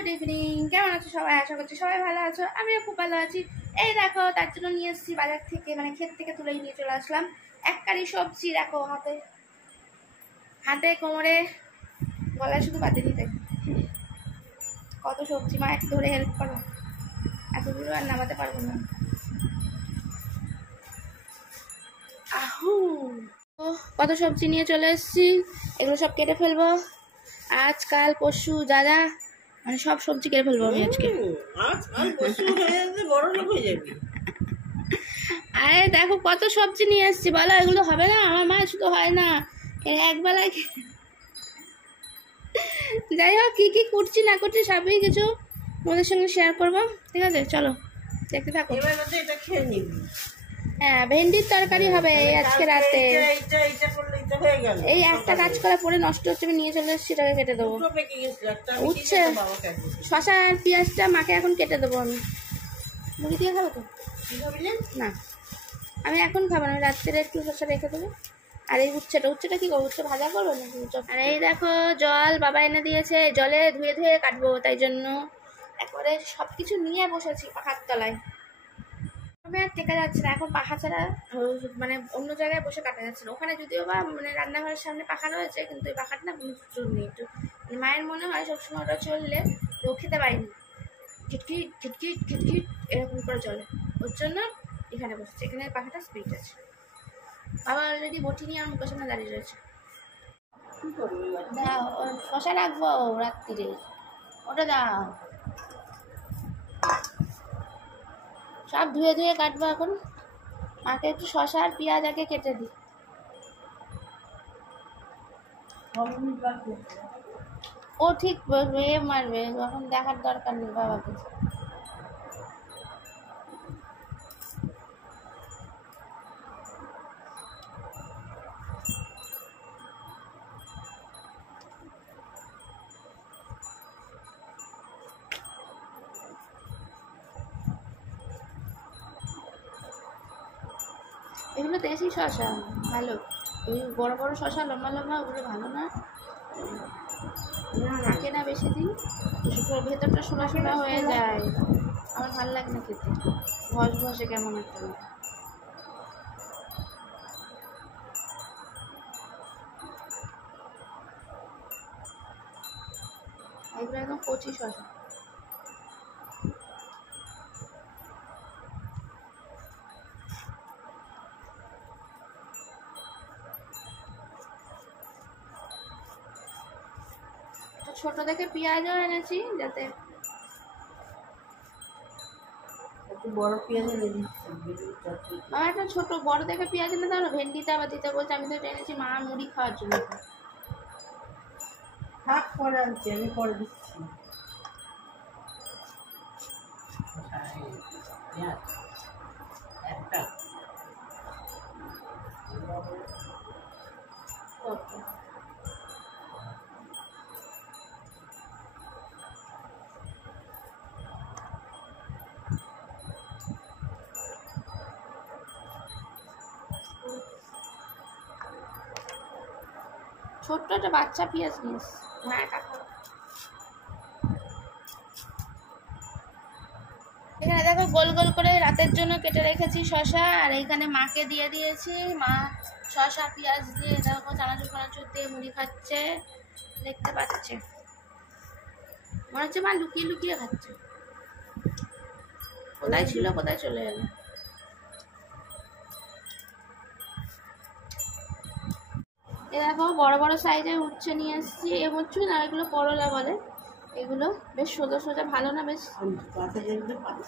Good evening, কেমন আছো সবাই? আশা করছি সবাই ভালো আছো। আমিও খুব ভালো আছি। এই দেখো, তার জন্য নিয়ে এসেছি বাজার থেকে, মানে ক্ষেত থেকে তুলেই নিয়ে চলে আসলাম এক কারি সবজি। দেখো হাতে হাতে কোমরে গলায় শুধু বাতি দিতে কত সবজি। মা একটু ধরে হেল্প করো, এতগুলো আর নামাতে পারবো না। আহু, কত সবজি নিয়ে চলে এসেছি। এগুলো সব কেটে ফেলবো আজ কাল পরশু, যা যা মানে সব সবজি কেটে ফেলবো আমি আজকে। আরে দেখো কত সবজি নিয়ে এসেছি, বলো এগুলো হবে না? আমার মা শুধু হয় না, একবেলায়। যাই হোক, কি কি করছি না করছি সবই কিছু ওদের সঙ্গে শেয়ার করবো, ঠিক আছে? চলো দেখতে থাকো। হ্যাঁ, ভেন্ডির তরকারি হবে আজকে রাতে। এই একটা কাজ করা পরে নষ্ট হচ্ছে, আমি নিয়ে চলে এসেছি, এটাকে কেটে দেবো। উচ্ছে, শশা আর পেঁয়াজটা মাকে এখন কেটে দেবো আমি। মুড়ি দিয়ে খাবো তো? না, আমি এখন খাবো না, আমি রাত্রে একটু শশা রেখে দেবো। আর এই উচ্ছেটা কি করবো? উচ্ছে ভাজা করবো নাকি? আর এই দেখো জল বাবা এনে দিয়েছে, জলে ধুয়ে ধুয়ে কাটবো, তাই জন্য একবারে সব কিছু নিয়ে বসেছি পাখার তলায়। আমি আর টেকা যাচ্ছে না এখন পাখা ছাড়া, মানে অন্য জায়গায় বসে কাটা যাচ্ছে না। ওখানে যদিও বা মানে রান্নাঘরের সামনে পাখা রয়েছে, কিন্তু এই পাখাটা না কোনো সুযোগ নেই। একটু মানে মায়ের মনে হয় সবসময় ওটা চললে ও খেতে পারিনি, খিটখিট খিটখিট খিটখিট এরকম করে চলে। ওর জন্য এখানে বসেছে, এখানে পাখাটা স্পিড আছে। বাবা অলরেডি বটি নিয়ে আমার মুখের সামনে দাঁড়িয়ে রয়েছে। দাও, শশা রাখবো রাত্রিরে, ওটা দাও। সব ধুয়ে ধুয়ে কাটবো এখন। মাকে একটু শশা আর পেঁয়াজ আগে কেটে দিই। ও ঠিক মারবে, এখন দেখার দরকার নেই বাবাকে। এগুলো দেশি শশা ভালো, ওই বড় বড় শশা লম্বা লম্বা ওগুলো ভালো না, থাকে না বেশি দিন, ভেতরটা শোনা শোনা হয়ে যায়। আমার ভালো লাগে না খেতে, ঘষ ঘষে কেমন একটা। এগুলো একদম কচি শশা। ছোট দেখে পেঁয়াজও এনেছি, যাতে বড় পেঁয়াজ এনে দিচ্ছি। আমার একটা ছোট বড় দেখে পেঁয়াজ এনে দাও না, ভেন্ডিতে আবার দিতে বলছে। আমি তো এনেছি মা মুড়ি খাওয়ার জন্য। থাক, পরে আনছি, আমি পরে দিচ্ছি। একটা ছোট্ট একটা বাচ্চা পেঁয়াজ নিস। হ্যাঁ কাকা, এখানে দেখো গোল গোল করে রাতের জন্য কেটে রেখেছি শশা, আর এইখানে মাকে দিয়ে দিয়েছি। মা শশা পেঁয়াজ দিয়ে দেখো চানাচুর ফানাচুর দিয়ে মুড়ি খাচ্ছে, দেখতে পাচ্ছে। মনে হচ্ছে মা লুকিয়ে লুকিয়ে খাচ্ছে। কোথায় ছিল, কোথায় চলে গেল? এ দেখো বড় বড় সাইজের উচ্ছে নিয়ে এসেছি। এ হচ্ছে না, এগুলো করলা বলে। এগুলো বেশ সোজা সোজা, ভালো না? বেশ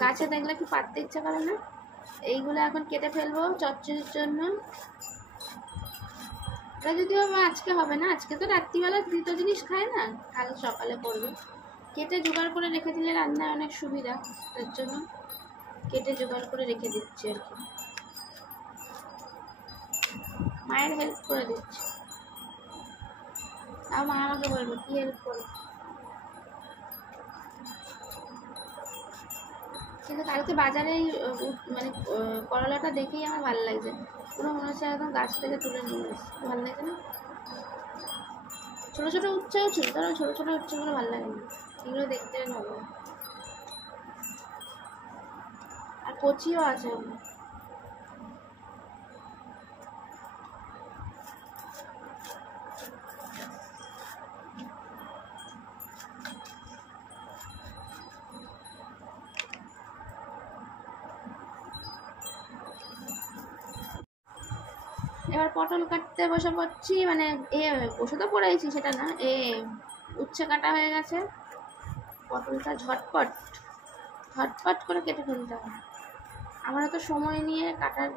গাছে দেখলে কি পাততে ইচ্ছা করে না? এইগুলো এখন কেটে ফেলবো চচ্চড়ির জন্য। এটা যদিও আজকে হবে না, আজকে তো রাত্রিবেলা দুটো জিনিস খায় না, কাল সকালে করবে। কেটে জোগাড় করে রেখে দিলে রান্নায় অনেক সুবিধা, তার জন্য কেটে জোগাড় করে রেখে দিচ্ছি আর কি। মায়ের হেল্প করে দিচ্ছি, তাও মা আমাকে বলবো কি হেল্প করো। কিন্তু কালকে বাজারে মানে করলাটা দেখেই আমার ভালো লাগছে, পুরো মনে হচ্ছে একদম গাছ থেকে তুলে নিয়ে এসেছি। ভালো লাগে না? ছোটো ছোটো উচ্ছেও ছিল, ধরো ছোটো ছোটো উচ্ছেগুলো ভালো লাগে না। এগুলো দেখতে নেবো। আর কচিও আছে। এবার পটল কাটতে বসে পড়ছি, মানে বসে তো পড়েছি সেটা না, উচ্ছে কাটা হয়ে গেছে। পটলটা ঝটপট ঝটপট করে কেটে ফেলতে হবে। আমার তো সময় নিয়ে কাটার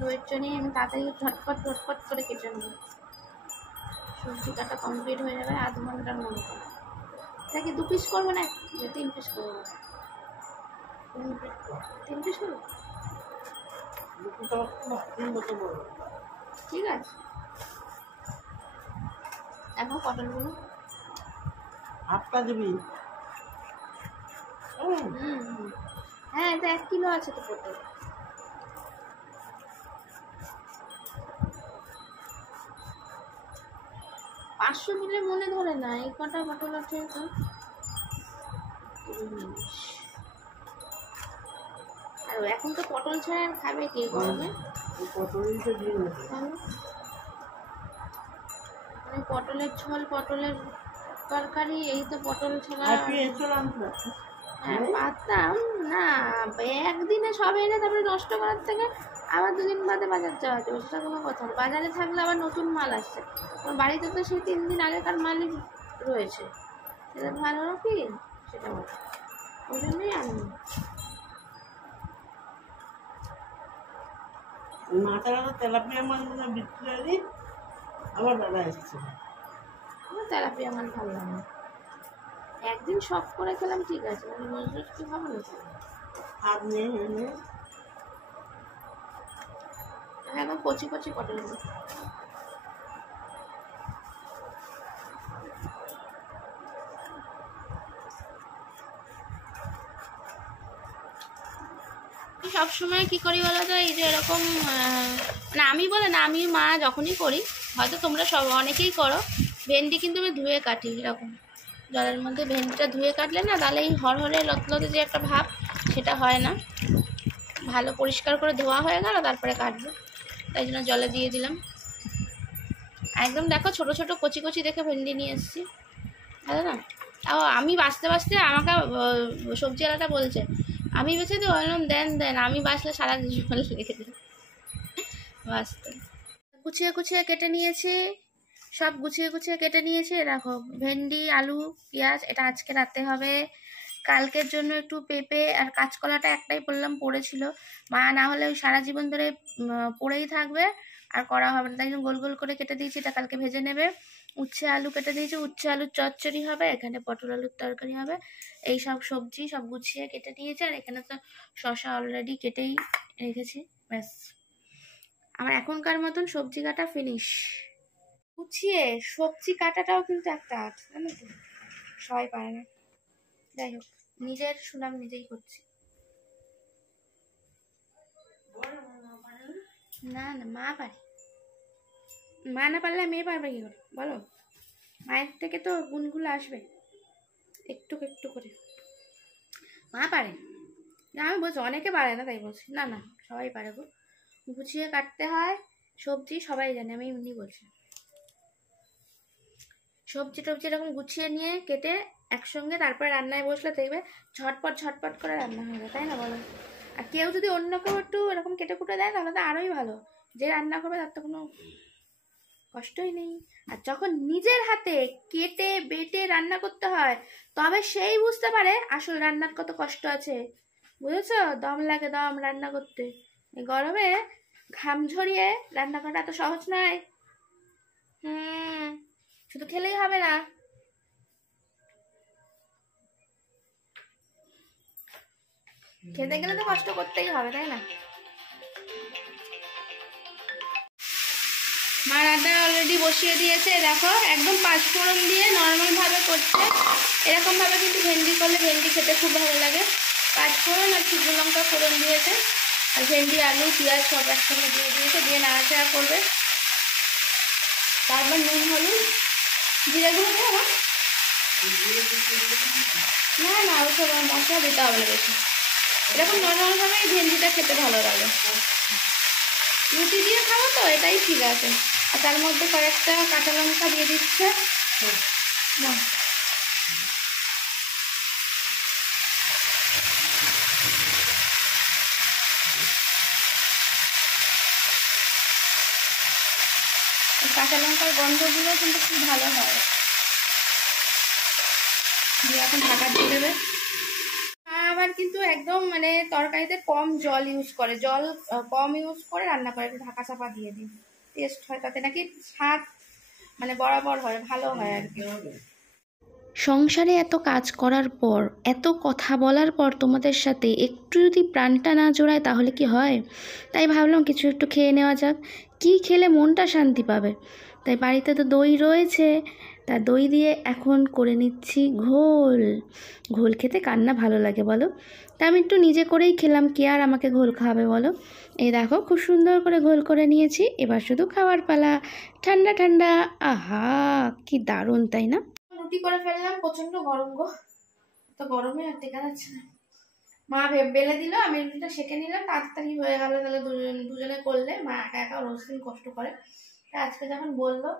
ধৈর্য নিয়ে আমি তাড়াতাড়ি ঝটপট ঝটপট করে কেটে নেব। সবজি কাটা কমপ্লিট হয়ে যাবে আধ ঘন্টার মধ্যে। এটাকে 2 পিস করবো না 3 পিস করবো? 3 পিস করবো, ঠিক আছে। এখন পটলগুলো হাফটা দিবি। হ্যাঁ, এটা 1 কিলো আছে তো পটল। পাঁচশো মিলে মনে ধরে না, এই কটা পটল আছে তো। আর এখন তো পটল ছাড়া আর খাবে কে গরমে? মানে পটলের ঝোল, পটলের তরকারি, এই তো পটল ছাড়া। হ্যাঁ পারতাম না, একদিনে সব এনে তারপরে নষ্ট করার থেকে আবার 2 দিন বাদে বাজার যাওয়া যাবে, সেটা কোনো কথা না। বাজারে থাকলে আবার নতুন মাল আসছে, বাড়িতে তো সেই 3 দিন আগেকার মালই রয়েছে, সেটা ভালো কি সেটা বল। ওই জন্যই আমি মাথাটা তেলাপিয়া মাছ বিক্রি করি। আবার দাদা এসছে, আমার তেলাপিয়া মাছ ভালো লাগে না। একদিন শখ করে খেলাম ঠিক আছে, রোজ রোজ কি খাবো না? হাত নিয়ে এনে একদম কচি কচি পটল। সবসময় কি করি বলো তো, এই যে এরকম না আমি বলে না, আমি মা যখনই করি, হয়তো তোমরা সব অনেকেই করো, ভেন্ডি কিন্তু আমি ধুয়ে কাটি। এরকম জলের মধ্যে ভেন্ডিটা ধুয়ে কাটলে না, তাহলে এই হরহরে লতলতে যে একটা ভাব, সেটা হয় না। ভালো পরিষ্কার করে ধোয়া হয়ে গেল, তারপরে কাটবো, তাই জন্য জলে দিয়ে দিলাম। একদম দেখো ছোট ছোট কচি কচি দেখে ভেন্ডি নিয়ে এসেছি, ভালো না? তাও আমি বাঁচতে বাঁচতে আমাকে সবজিওয়ালাটা বলছে আমি বেছে তো বললাম দেন দেন, আমি বাঁচলে সারা জীবন লেগে দেন বাঁচতে। গুছিয়ে গুছিয়ে কেটে নিয়েছি, সব গুছিয়ে গুছিয়ে কেটে নিয়েছি। দেখো ভেন্ডি, আলু, পেঁয়াজ, এটা আজকে রাতে হবে। কালকের জন্য একটু পেঁপে আর কাঁচকলাটা একটাই বললাম পড়েছিল, মা না হলে ওই সারা জীবন ধরে পড়েই থাকবে আর করা হবে না, তাই জন্য গোল গোল করে কেটে দিয়েছি, এটা কালকে ভেজে নেবে। উচ্ছে আলু কেটে দিয়েছি, উচ্ছে আলুর চচ্চড়ি হবে, এখানে পটল আলুর তরকারি হবে। এই সব সবজি সব গুছিয়ে কেটে নিয়েছি, আর এখানে তো শসা অলরেডি কেটেই রেখেছি। ব্যাস আমার এখনকার মতন সবজি কাটা ফিনিশ। গুছিয়ে সবজি কাটাটাও কিন্তু একটা আর্ট, জানো তো, সবাই পারে না। যাই হোক, নিজের সুনাম নিজেই করছি। না না, মা পারে, মা না পারলে মেয়ে পারবে কি করে বলো? মায়ের থেকে তো গুণগুলো আসবে একটু একটু করে। মা পারে না, আমি বলছি অনেকে পারে না তাই বলছি, না না সবাই পারে গো। গুছিয়ে কাটতে হয় সবজি, সবাই জানে, আমি এমনি বলছি। সবজি টবজি এরকম গুছিয়ে নিয়ে কেটে একসঙ্গে তারপরে রান্নায় বসলে দেখবে ঝটপট ঝটপট করে রান্না হয়ে যায়, তাই না বলো? আর কেউ যদি অন্য কেউ একটু এরকম কেটে কুটে দেয় তাহলে তো আরোই ভালো, যে রান্না করবে তার তো কোনো কষ্টই নেই। আর যখন নিজের হাতে কেটে বেটে রান্না করতে হয়, তবে সেই বুঝতে পারে আসল রান্নার কত কষ্ট আছে, বুঝেছো? দম লাগে দম রান্না করতে, এই গরমে ঘাম ঝরিয়ে রান্না করাটা এত সহজ নয়। শুধু খেলেই হবে না, খেতে গেলে তো কষ্ট করতেই হবে, তাই না? মা রান্না অলরেডি বসিয়ে দিয়েছে, দেখো একদম 5 ফোড়ন দিয়ে নর্মাল ভাবে করছে। এরকম ভাবে কিন্তু ভেন্ডি করলে ভেন্ডি খেতে খুব ভালো লাগে। 5 ফোড়ন আর শুকনো লঙ্কা ফোড়ন দিয়েছে, আর ভেন্ডি আলু পেঁয়াজ সব একসঙ্গে দিয়ে দিয়েছে, দিয়ে নাড়াচাড়া করবে। তারপর নুন হলুদ জিরে গুঁড়ো দেবো, না না ওসব মশলা দিতে হবে না বেশি। এরকম নর্মালভাবেই ভেন্ডিটা খেতে ভালো লাগে, রুটি দিয়ে খাবো তো এটাই ঠিক আছে। আর তার মধ্যে কয়েকটা কাঁচা লঙ্কা দিয়ে দিচ্ছে না। কাঁচা লঙ্কার গন্ধগুলো কিন্তু খুব ভালো হয়। দিয়ে এখন ঢাকা দিয়ে দেবে। আবার কিন্তু একদম মানে তরকারিতে কম জল ইউজ করে, জল কম ইউজ করে রান্না করে, একটু ঢাকা চাপা দিয়ে দিই, টেস্ট হয়, তাতে নাকি স্বাদ মানে বরাবর হয়, ভালো হয় আর কি। সংসারে এত কাজ করার পর, এত কথা বলার পর তোমাদের সাথে একটু যদি প্রাণটা না জোড়ায় তাহলে কি হয়? তাই ভাবলাম কিছু একটু খেয়ে নেওয়া যাক। কি খেলে মনটা শান্তি পাবে? তাই বাড়িতে তো দই রয়েছে, তা দই দিয়ে এখন করে নিচ্ছি ঘোল। ঘোল খেতে কার না ভালো লাগে বলো? তা আমি একটু নিজে করেই খেলাম, কে আর আমাকে ঘোল খাওয়াবে বলো? এই দেখো খুব সুন্দর করে ঘোল করে নিয়েছি, এবার শুধু খাওয়ার পালা। ঠান্ডা ঠান্ডা, আহা কি দারুণ, তাই না? রুটি করে ফেললাম, প্রচন্ড গরম গো, তো গরমে আর টেকা যাচ্ছে না। মা বেলে দিল, আমি রুটিটা সেঁকে নিলাম, তাড়াতাড়ি হয়ে গেল। তাহলে দুজনে করলে, মা একা একা রোজ দিন কষ্ট করে। আজকে যখন বললো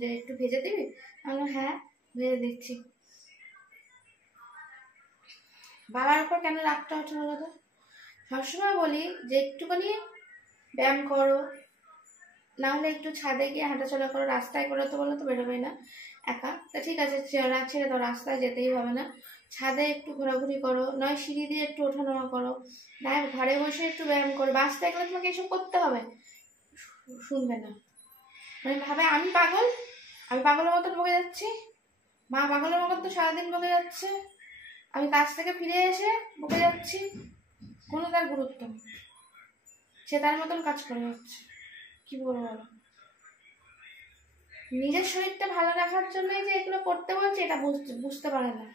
যে একটু ভেজে দিবি, আমি বললাম হ্যাঁ ভেজে দিচ্ছি। বাবার উপর কেন রাগটা ওঠে বলো তো? সবসময় বলি যে একটুখানি ব্যায়াম করো, না হলে একটু ছাদে গিয়ে হাঁটাচলা করো, রাস্তায় করে তো বলো তো বেরোবে না একা, তা ঠিক আছে ছেড়ে দাও, রাস্তায় যেতেই হবে না, ছাদে একটু ঘোরাঘুরি করো, নয় সিঁড়ি দিয়ে একটু ওঠানামা করো, না ঘরে বসে একটু ব্যায়াম করো। বাসতে গেলে তোমাকে এসব করতে হবে, শুনবে না, মানে ভাবে আমি পাগলের মতন বকে যাচ্ছি। মা পাগলের মতন তো সারাদিন বকে যাচ্ছে, আমি কাজ থেকে ফিরে এসে বকে যাচ্ছি, কোনো তার গুরুত্ব নেই, সে তার মতন কাজ করে যাচ্ছে। কি বলবো বলো? নিজের শরীরটা ভালো রাখার জন্যই যে এগুলো করতে বলছে এটা বুঝতে পারে না।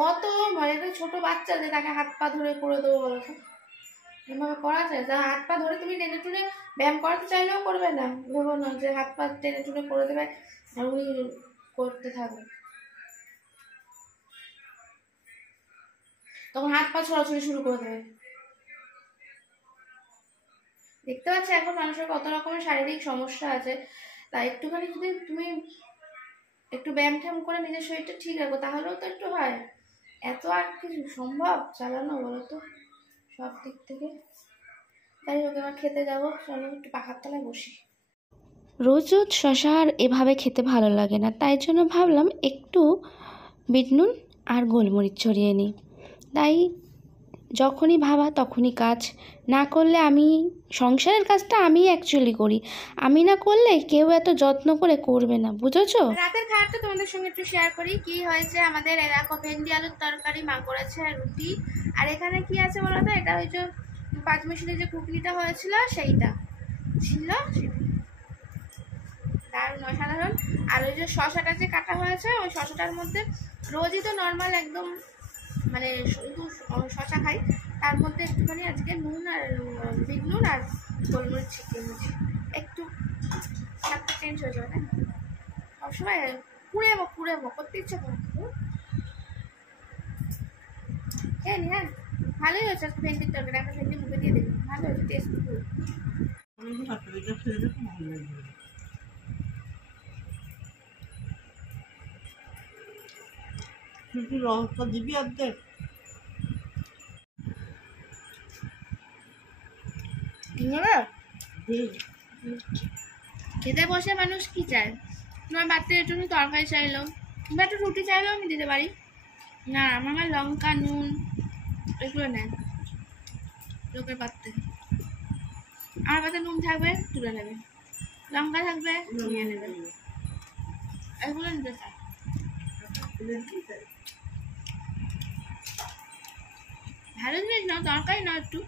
কত মানে ছোট বাচ্চা যে তাকে হাত পা ধরে করে দেবো বলো তো? এভাবে করা যায়? যা হাত পা ধরে তুমি টেনে টুনে ব্যায়াম করাতে চাইলেও করবে না, ভেবো না যে হাত পা টেনে টুনে করে দেবে আর উনি করতে থাকবে, তখন হাত পা ছড়াছড়ি শুরু করে দেবে। দেখতে পাচ্ছি এখন মানুষের কত রকমের শারীরিক সমস্যা আছে, তাই একটুখানি যদি তুমি একটু ব্যায়াম ট্যায়াম করে নিজের শরীরটা ঠিক রাখো তাহলেও তো একটু হয়। এত আর কি সম্ভব চালানো বলো তো সব দিক থেকে? তাই হোক, এবার খেতে যাবো, চলো একটু পাখার তলায় বসি। রোজ রোজ শশা আর এভাবে খেতে ভালো লাগে না, তাই জন্য ভাবলাম একটু বিট নুন আর গোলমরিচ ছড়িয়ে নিই। তাই যখনই ভাবা তখনই কাজ না করলে, আমি সংসারের কাজটা আমি অ্যাকচুয়ালি করি, আমি না করলে কেউ এত যত্ন করে করবে না, বুঝেছো? রাতের খাবারটা তোমাদের সঙ্গে একটু শেয়ার করি। কি হয়েছে আমাদের, এরকম ভেন্ডি আলুর তরকারি, মা করেছে রুটি, আর এখানে কি আছে বলো তো? এটা ওই যে পাঁচমিশালি যে কুকলিটা হয়েছিল সেইটা ছিল, দারুণ অসাধারণ। আর ওই যে শশাটা যে কাটা হয়েছে, ওই শশাটার মধ্যে রোজই তো নর্মাল একদম মানে শুধু শশা খাই, তার মধ্যে একটুখানি আজকে নুন আর বিট নুন আর গোলমরিচ ছিটিয়ে নিয়েছি, একটু স্বাদটা চেঞ্জ হয়ে যাবে। না সবসময় কুড়েবো করতে ইচ্ছে করে। হ্যাঁ হ্যাঁ ভালোই হয়েছে ভেন্ডির তরকারি, একটা ভেন্ডি মুখে দিয়ে দেবো, ভালো হয়েছে, টেস্টফুল। লঙ্কা দিবি অর্ধেক? খেতে বসে মানুষ কি চায়? তোমার বাচ্চার একটু তরকারি চাইলো কিংবা একটু রুটি চাইলেও আমি দিতে পারি না, আমার লঙ্কা নুন এগুলো নেন লোকের পাত্রে। আমার পাতে নুন থাকবে তুলে নেবে, লঙ্কা থাকবে নিয়ে নেবে, এগুলো নিতে চায়। ভালো জিনিস নাও, তরকারি নাও একটু।